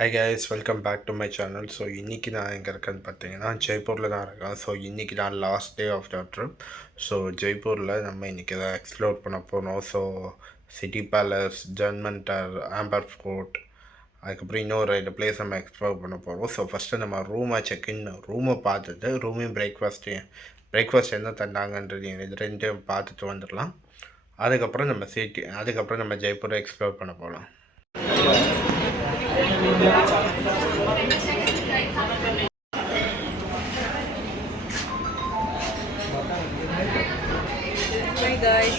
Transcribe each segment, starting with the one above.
Hi guys, welcome back to my channel. So இன்றைக்கி நான் எங்கே இருக்கேன்னு பார்த்தீங்கன்னா ஜெய்ப்பூரில் தான் இருக்கேன். ஸோ இன்றைக்கி நான் last day of the trip. So ஜெய்ப்பூரில் நம்ம இன்றைக்கி தான் எக்ஸ்ப்ளோர் பண்ண போனோம். ஸோ சிட்டி பேலஸ், ஜன்மண்டர், ஆம்பர் ஃபோர்ட், அதுக்கப்புறம் இன்னொரு 2 பிளேஸ் நம்ம எக்ஸ்ப்ளோர் பண்ண போகிறோம். ஸோ ஃபஸ்ட்டு நம்ம ரூமை பார்த்துட்டு ரூமையும் பிரேக்ஃபாஸ்ட் என்ன தந்தாங்கன்றது இது ரெண்டையும் பார்த்துட்டு வந்துடலாம். அதுக்கப்புறம் நம்ம ஜெய்ப்பூரை எக்ஸ்ப்ளோர் பண்ண போகலாம். Hi guys,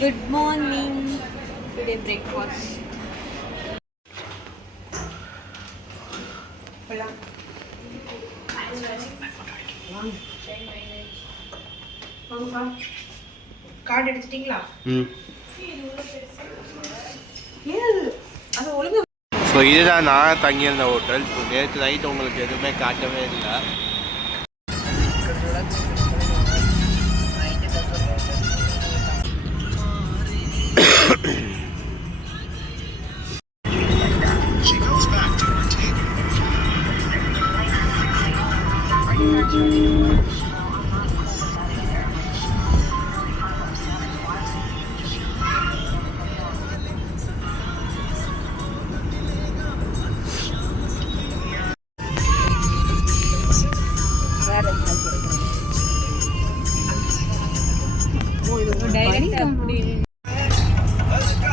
good morning. Today breakfast. Card எடுத்துட்டீங்களா? ஸோ இதுதான் நான் தங்கியிருந்த ஹோட்டல். ஸோ நேற்று நைட் உங்களுக்கு எதுவுமே காட்டவே இல்லை.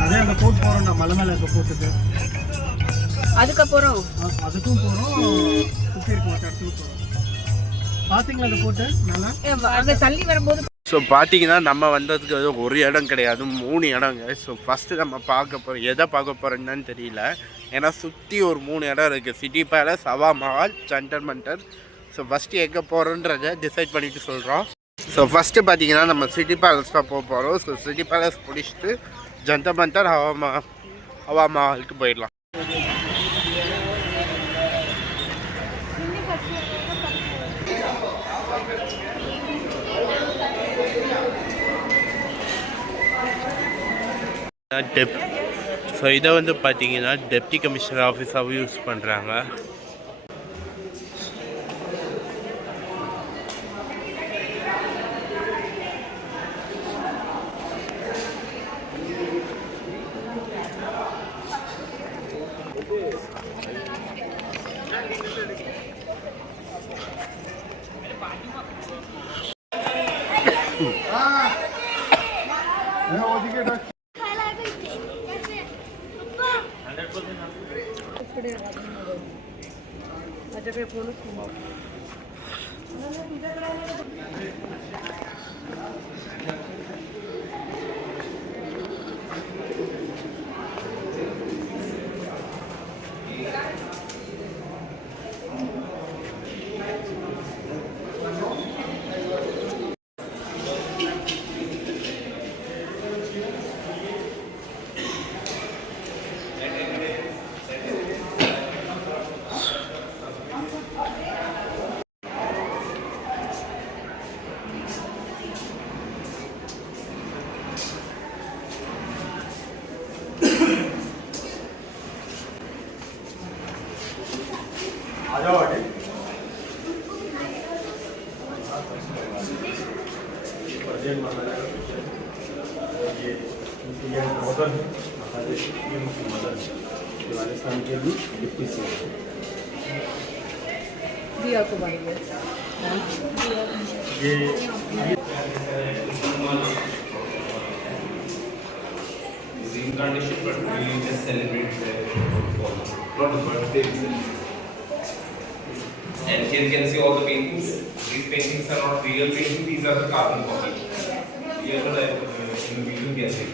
அதே அந்த போட் போகிறோம், மலை மேலே இருக்க போட்டுக்கு அதுக்கப்புறம் அதுக்கும் போகிறோம். சுற்றி இருக்க மற்ற இடத்துக்கு போகிறோம். பார்த்தீங்களா அந்த போட்டு நல்லா அங்கே தள்ளி வரும்போது. ஸோ பார்த்தீங்கன்னா நம்ம வந்ததுக்கு ஒரு இடம் கிடையாது, 3 இடங்க. ஸோ ஃபஸ்ட்டு நம்ம எதை பார்க்க போகிறோன்னு தெரியல. ஏன்னா சுற்றி ஒரு 3 இடம் இருக்குது. City palace, Hawa Mahal, Jantar Mantar. So first எங்கே போகிறோன்றதை டிசைட் பண்ணிவிட்டு சொல்கிறோம். ஸோ ஃபஸ்ட்டு பார்த்தீங்கன்னா நம்ம சிட்டி பேலஸ் தான் போக போகிறோம். ஸோ சிட்டி பேலஸ் பிடிச்சிட்டு ஜந்தர் மந்தர், ஹவா மஹாலுக்கு போயிடலாம். ஸோ இதை வந்து பார்த்தீங்கன்னா டெப்டி கமிஷனர் ஆஃபீஸாகவும் யூஸ் பண்ணுறாங்க. राजस्थान के भी डिप्टी सी दिया को बांधिए ये reincarnation, but we just celebrate not the birthday. And here you can see all the paintings. These paintings are not real paintings, these are the carbon copy. Here in the video you can see.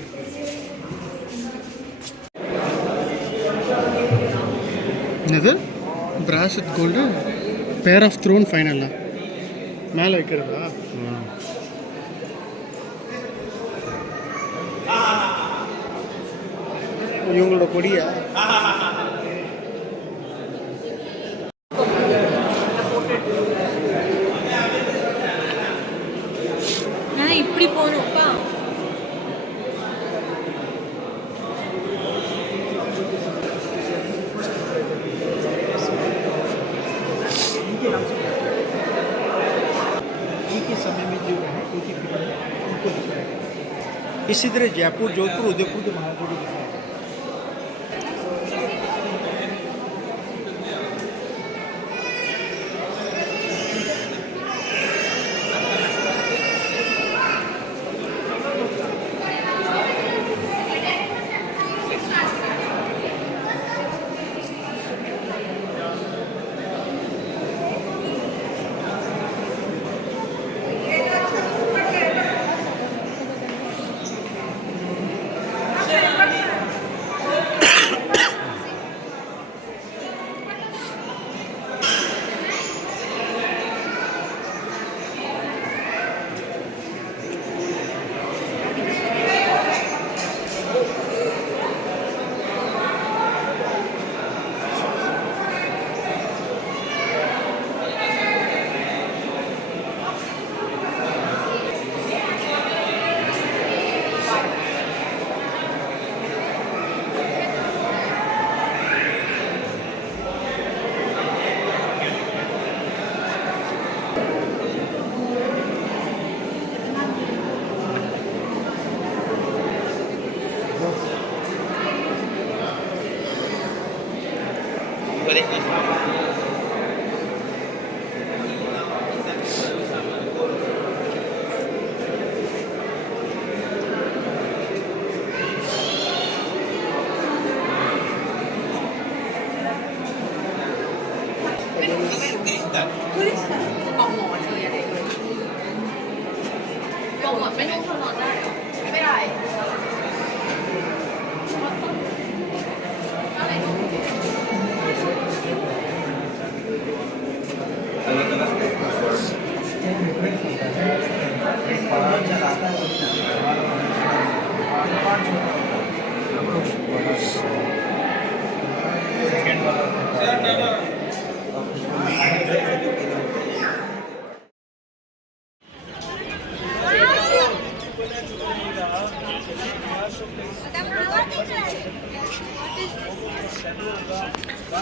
என்னது பிராசட் gold pair of thrown ஃபைனலாக மேலே வைக்கிறதா? இவங்களோட கொடியா? இப்படி போகணும்ப்பா. इसी तरह जयपुर जोधपुर उदयपुर के महाराज को दिखाया।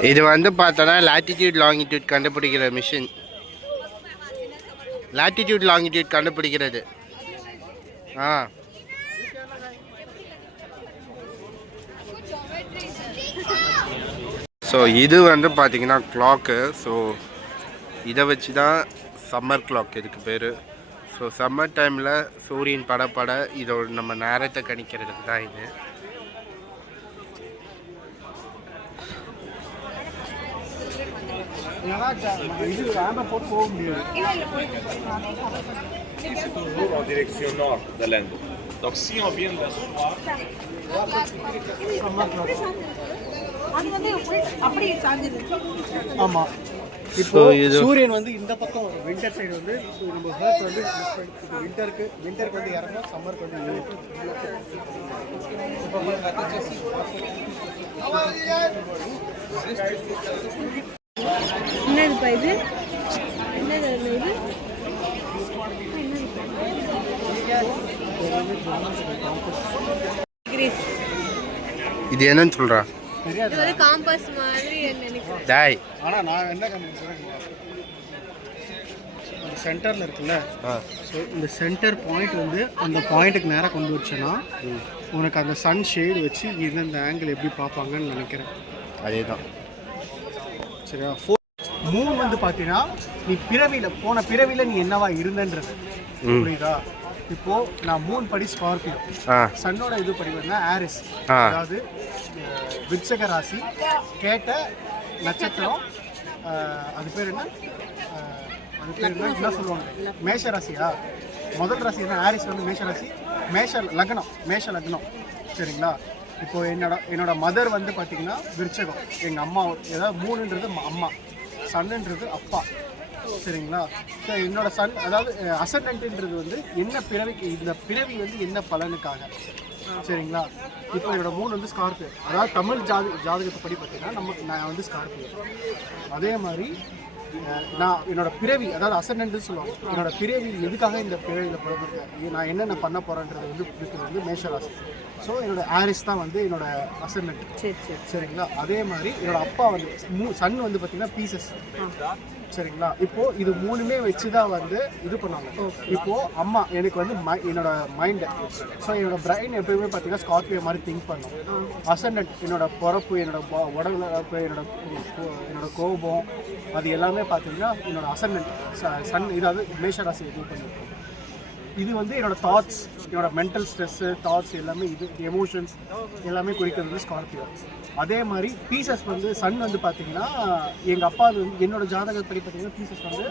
இது வந்து பார்த்தோன்னா லாட்டிடியூட் லாங்கிடியூட் கண்டுபிடிக்கிற மிஷின். லாட்டிடியூட் லாங்கிடியூட் கண்டுபிடிக்கிறது. ஸோ இது வந்து பார்த்திங்கன்னா கிளாக்கு. ஸோ இதை வச்சு தான் சம்மர் கிளாக் இதுக்கு பேர். ஸோ சம்மர் டைமில் சூரியன் பட இதோட நம்ம நேரத்தை கணிக்கிறதுக்கு தான் இது. En direction nord de l'Inde. Donc si on vient de soir, ஆமாம். இப்போ சூரியன் வந்து இந்த பக்கம் வின்டர் சைடு வந்து நம்ம ஹர்த் வந்து வின்டருக்கு வந்து இறங்கும், சம்மருக்கு வந்து என்னதுப்பா இது? என்னது இது? இது என்னன்னு சொல்கிறா? இது வந்து காம்பஸ் மாதிரி நினைக்கிறேன். டாய் ஆனால் நான் என்ன கண்டுபிடிச்சேன், சென்டரில் இருக்குல்ல, ஸோ இந்த சென்டர் பாயிண்ட் வந்து அந்த பாயிண்ட்டுக்கு நேராக கொண்டு வச்சேன்னா உனக்கு அந்த சன் ஷேடு வச்சு இந்த ஆங்கிள் எப்படி பார்ப்பாங்கன்னு நினைக்கிறேன். அதே தான். சரியா? மூணு வந்து பார்த்தீங்கன்னா நீ போன பிறவியில் நீ என்னவா இருந்தன்றது புரியுதா? இப்போ நான் 3 படி ஸ்கார்பியோ, சன்னோட இது படி வந்து ஆரிஸ், அதாவது விருச்சிக ராசி, கேட்ட நட்சத்திரம், அது பேர் என்ன, என்ன சொல்லுவாங்க, மேஷ ராசியா? முதல் ராசி என்ன? ஆரிஸ் வந்து மேஷ ராசி, மேஷ லக்னம். சரிங்களா? இப்போ என்னோட மதர் வந்து பார்த்தீங்கன்னா விருச்சகம், எங்கள் அம்மா, ஏதாவது 3ன்றது அம்மா, சன்னுன்றது அப்பா. சரிங்களா? ஸோ என்னோட சன், அதாவது அசண்டன்ட்ன்றது வந்து என்ன பிறவிக்கு, இந்த பிறவி வந்து என்ன பலனுக்காக. சரிங்களா? இப்போ என்னோட 3 வந்து ஸ்கார்பியோ, அதாவது தமிழ் ஜாதகத்தை படி பார்த்தீங்கன்னா நான் வந்து ஸ்கார்பியோ. அதே மாதிரி நான் என்னோட பிறவி, அதாவது அசண்டன்ட்னு சொல்லுவாங்க, என்னோட பிறவி எதுக்காக இந்த பிறவியில் பிறகு நான் என்னென்ன பண்ண போகிறேன்றது வந்து இருக்கிறது வந்து மேஷராசி. ஸோ என்னோட ஆரிஸ் தான் வந்து என்னோட அசர்மெண்ட். சரி சரி. சரிங்களா? அதே மாதிரி என்னோட அப்பா வந்து சன் வந்து பார்த்தீங்கன்னா பீசஸ். சரிங்களா? இப்போ இது மூணுமே வச்சு தான் வந்து இது பண்ணாங்க. இப்போ அம்மா எனக்கு வந்து என்னோட மைண்டு, ஸோ என்னோட பிரைன் எப்பயுமே பார்த்தீங்கன்னா ஸ்கார்பியோ மாதிரி திங்க் பண்ணும். அசண்டன்ட் என்னோட பிறப்பு, என்னோட உடம்புல என்னோட கோபம், அது எல்லாமே பார்த்தீங்கன்னா என்னோட அசண்டன்ட் சன், இதாவது மேஷராசி இது பண்ணிருக்கோம். இது வந்து என்னோட தாட்ஸ், என்னோட மென்டல் ஸ்ட்ரெஸ்ஸு, தாட்ஸ் எல்லாமே, இது எமோஷன்ஸ் எல்லாமே குறிக்கிறது ஸ்கார்பியோ. அதே மாதிரி பீசஸ் வந்து சன் வந்து பார்த்தீங்கன்னா எங்கள் அப்பா வந்து என்னோட ஜாதகப்படி பார்த்தீங்கன்னா பீசஸ் வந்து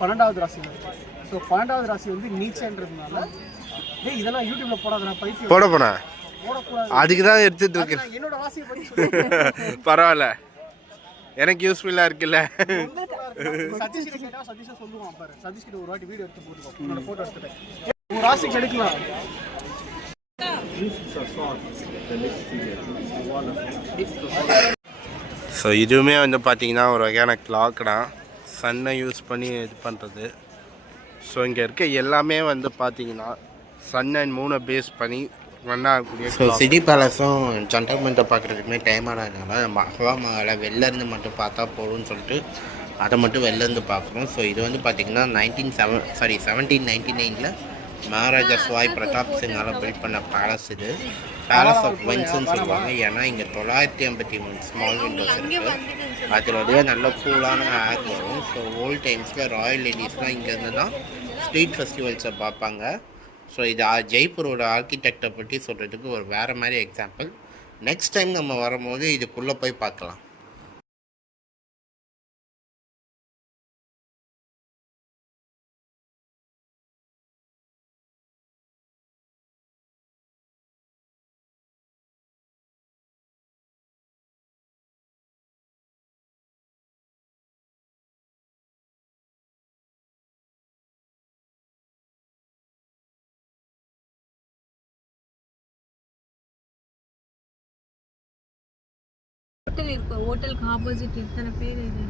12வது ராசியில் இருக்குது. ஸோ 12வது ராசி வந்து நீச்சன்றதுனால இதெல்லாம் யூடியூப்ல போடாத பைத்தியம் போடப்போனா போடக்கூடாது. அதுக்கு தான் எடுத்துட்டு இருக்கேன். என்னோட ராசியை பற்றி பரவாயில்ல, எனக்கு யூஸ்ஃபுல்லாக இருக்குல்ல. சதீஷ் கேட்டால் சதீஷை சொல்லுவான் பாரு. சதீஷ் கிட்ட ஒரு வாட்டி வீடியோ எடுத்து போட்டுக்கோ, என்னோட ஃபோட்டோ எடுத்துட்டேன். ஒரு ராசிக்கு எடுக்கலாம். ஸோ இதுவுமே வந்து பார்த்தீங்கன்னா ஒரு வகையான கிளாக் தான், சன்னை யூஸ் பண்ணி இது பண்ணுறது. ஸோ இங்கே இருக்க எல்லாமே வந்து பார்த்தீங்கன்னா சன் அண்ட் மூனை பேஸ் பண்ணி ரன் ஆகக்கூடிய. ஸோ சிட்டி பேலஸும் ஜென்டல்மெண்ட்டை பார்க்குறதுக்குமே டைம் ஆனதுனால மகாமகளை வெளிலேருந்து மட்டும் பார்த்தா போதும்னு சொல்லிட்டு அதை மட்டும் வெளிலேருந்து பார்க்குறோம். ஸோ இது வந்து பார்த்திங்கன்னா 1799 மகாராஜா சவாய் பிரதாப் சிங்கால் பில்ட் பண்ண பேலஸ். இது பேலஸ் ஆஃப் விண்ட்ஸ்ன்னு சொல்லுவாங்க. ஏன்னா இங்கே 953 ஸ்மால் விண்டோஸ் இருக்குது. அதில் வந்து நல்ல கூலான ஏர் வரும். ஸோ ஓல்ட் டைம்ஸில் ராயல் லேடிஸ்லாம் இங்கேருந்து தான் ஸ்ட்ரீட் ஃபெஸ்டிவல்ஸை பார்ப்பாங்க. ஸோ இது ஜெய்ப்பூரோட ஆர்கிடெக்டை பற்றி சொல்கிறதுக்கு ஒரு வேறு மாதிரி எக்ஸாம்பிள். நெக்ஸ்ட் டைம் நம்ம வரும்போது இதுக்குள்ளே போய் பார்க்கலாம். ஹோட்டல் இருக்கு, ஹோட்டலுக்கு ஆப்போசிட் இத்தனை பேர் இது.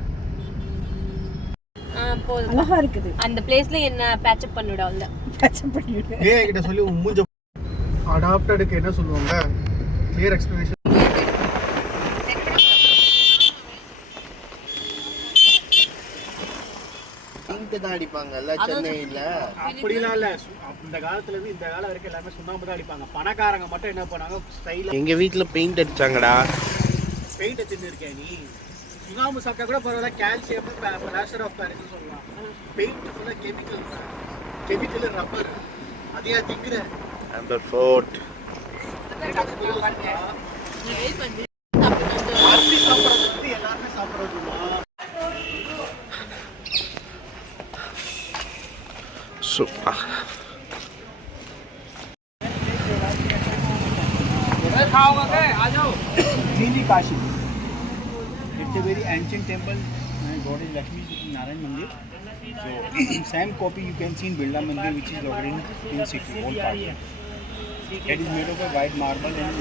போதும், அழகா இருக்குது. அந்த பிளேஸ்ல என்ன பேட்சப் பண்ணிவிட அவ்வளோ பேட்சப் பண்ணிவிடு. ஏன் கிட்ட சொல்லி மூஞ்ச அடாப்டடுக்கு என்ன சொல்லுவாங்க, கிளியர் எக்ஸ்பிளனேஷன். தான் அடிப்பாங்கல்ல சென்னையில். அப்படிலாம் இல்லை, இந்த காலத்துல இருந்து இந்த காலம் வரைக்கும் எல்லாமே சுண்ணாம்பு தான் அடிப்பாங்க. பணக்காரங்க மட்டும் என்ன பண்ணாங்க, ஸ்டைலாக. எங்கள் வீட்டில் பெயிண்ட் அடித்தாங்கடா. பெயிண்ட் அடிச்சுட்டு இருக்கேன் நீ. சுண்ணாம்பு சாப்பிட்டா கூட பரவாயில்ல, கால்சியம் பிளாஸ்டர் ஆஃப் பாரிஸ்னு சொல்லலாம். பெயிண்ட் ஃபுல்லாக கெமிக்கல் ரப்பர், அதையா திங்கிற. நம்பர் 4 அரிசி சாப்பிட்றது வந்து எல்லாருமே சாப்பிட்றதுமா. Super. Really Kashi. It's a very ancient temple. God is Lakshmi Narayan Mandir. So same copy you can see in Birla Mandir, which is located in city, whole part. That is made of a white marble and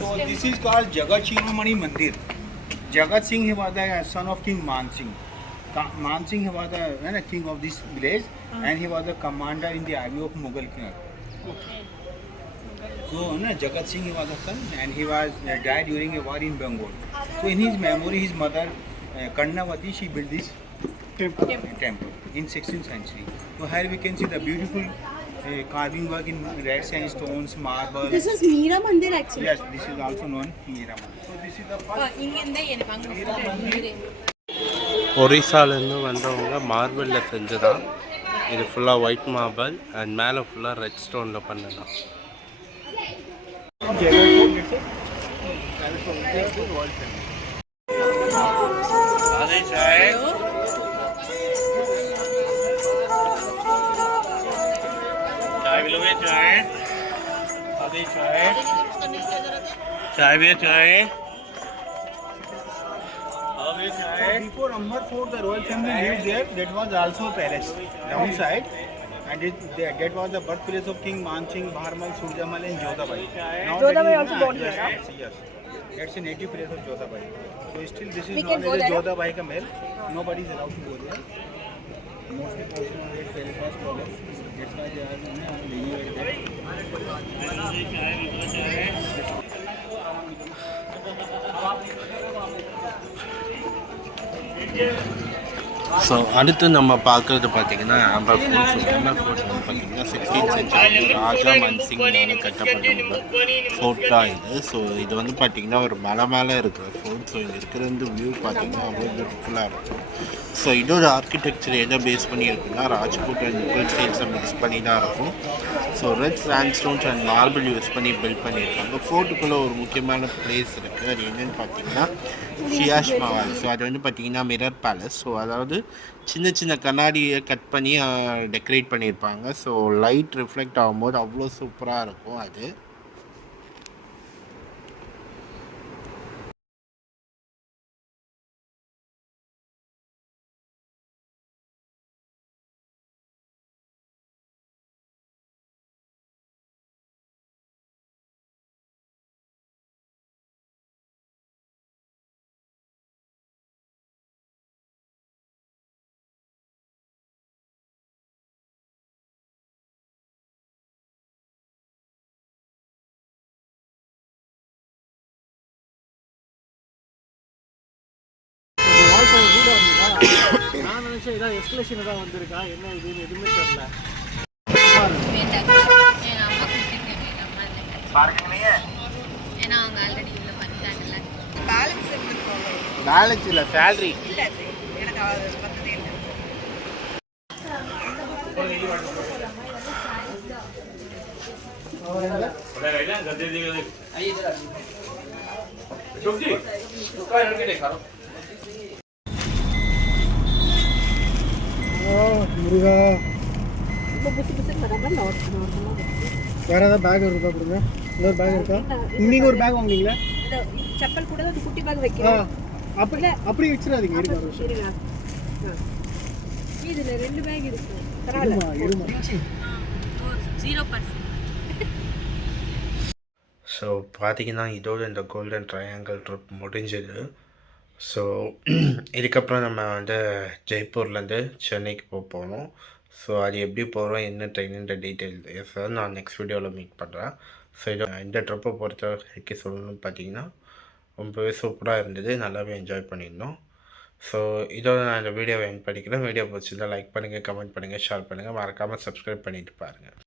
so this is called Jagat Shiromani Mandir. Jagat Singh, he was the son of King Man Singh. Man Singh, he was the king of this village, and he was the commander in the army of Mughal king. So Jagat Singh, he was the son, and he was died during a war in Bengal. So in his memory, his mother Karnavati, she built this temple in 16th century. So here we can see the beautiful carving work in red sandstones, marble. This is Meera Mandir actually. Yes, this is also known Meera Mandir. So this is the first. இங்கேருந்தே எனக்கு அங்கே photo எடுத்து. ஒரிசாலேருந்து வந்தவங்க மார்பிளில் செஞ்சுதான். இது ஃபுல்லாக white marble and மேலே ஃபுல்லாக ரெட் ஸ்டோனில் பண்ணலாம். Before Amber Fort, the royal family lived there. That was also a palace downside, and that was the birthplace of King Man Singh, Bharmal, Surjamal, and Jodhabai. Jodhabai also born here. Yes, that's a native place of Jodhabai. So still this is known as Jodhabai ka Mahal. Nobody is allowed to go there. Mostly portion of it very fast products. That's why they are delivered so அடுத்து நம்ம பார்க்குறது பார்த்திங்கன்னா Amber fort. Amber fort வந்து பார்த்திங்கன்னா 16th century ராஜா மன்சிங்னால கட்டப்பட்ட fort தான் இது. So இது வந்து பார்த்திங்கன்னா ஒரு மலை மேலே இருக்கிற ஃபோர்ட். ஸோ இங்கே இருக்கிற இந்த வியூ பார்த்திங்கன்னா அவ்வளோ பியூட்டிஃபுல்லாக இருக்கும். ஸோ இதோட ஆர்கிடெக்சர் எதை பேஸ் பண்ணி இருக்குன்னா ராஜ்புட் அண்ட் முகல் ஸ்டைல்ஸை மிக்ஸ் பண்ணி தான் இருக்கும். So red sandstones and marble use பண்ணி பில்ட் பண்ணியிருக்காங்க. ஃபோர்ட்டுக்குள்ளே ஒரு முக்கியமான பிளேஸ் இருக்குது. அது என்னென்னு பார்த்தீங்கன்னா ஷியாஷ் மஹால். ஸோ அது வந்து பார்த்திங்கன்னா மிரர் பேலஸ். ஸோ அதாவது சின்ன சின்ன கண்ணாடியை கட் பண்ணி டெக்கரேட் பண்ணியிருப்பாங்க. ஸோ லைட் ரிஃப்ளெக்ட் ஆகும்போது அவ்வளோ சூப்பராக இருக்கும் அது. வாய்ஸ் அவங்க கூட வந்ததா நான் நினச்சேன் இதான் எஸ்கலேஷன் தான் வந்திருக்கா என்ன இதுன்னு எதுவுமே தெரியல. என் அம்மா கூப்பிட்டு ஏன்னா அவங்க ஆல்ரெடி இதில் பண்ணிட்டாங்கல்ல. பேலன்ஸ் இல்லை சேலரி. எனக்கு வந்ததே இல்லை. முருகா இப்போ புதுசு புதுசு வராமல் வேற ஏதாவது பேக் இருக்கா கொடுங்க. இன்னொரு பேக் இருக்கா? நீங்கள் ஒரு பேக் வாங்குனீங்களா? செப்பல் கூட அது குட்டி பேக் ஆ வைக்கலாம். அப்படி அப்படி வச்சிடாதீங்க. இருங்க சரிங்களா? இதில் 2 பேக் இருக்கு. இருமா 0%. ஸோ பார்த்தீங்கன்னா இதோட இந்த கோல்டன் ட்ரையாங்கிள் ட்ரிப் முடிஞ்சது. ஸோ இதுக்கப்புறம் நம்ம வந்து ஜெய்ப்பூர்லேருந்து சென்னைக்கு போகணும். ஸோ அது எப்படி போகிறோம் என்ன ட்ரெயினுன்ற டீட்டெயில்ஸ் நான் நெக்ஸ்ட் வீடியோவில் மீட் பண்ணுறேன். ஸோ இந்த ட்ரிப்பை பொறுத்த வரைக்கும் சொல்லணும்னு பார்த்தீங்கன்னா ரொம்பவே சூப்பராக இருந்தது. நல்லாவே என்ஜாய் பண்ணியிருந்தோம். ஸோ இதோட நான் இந்த வீடியோவை எண்ட் பண்ணிக்கிறேன். வீடியோ பிடிச்சிருந்தா லைக் பண்ணுங்கள், கமெண்ட் பண்ணுங்கள், ஷேர் பண்ணுங்கள். மறக்காமல் சப்ஸ்கிரைப் பண்ணிட்டு பாருங்கள்.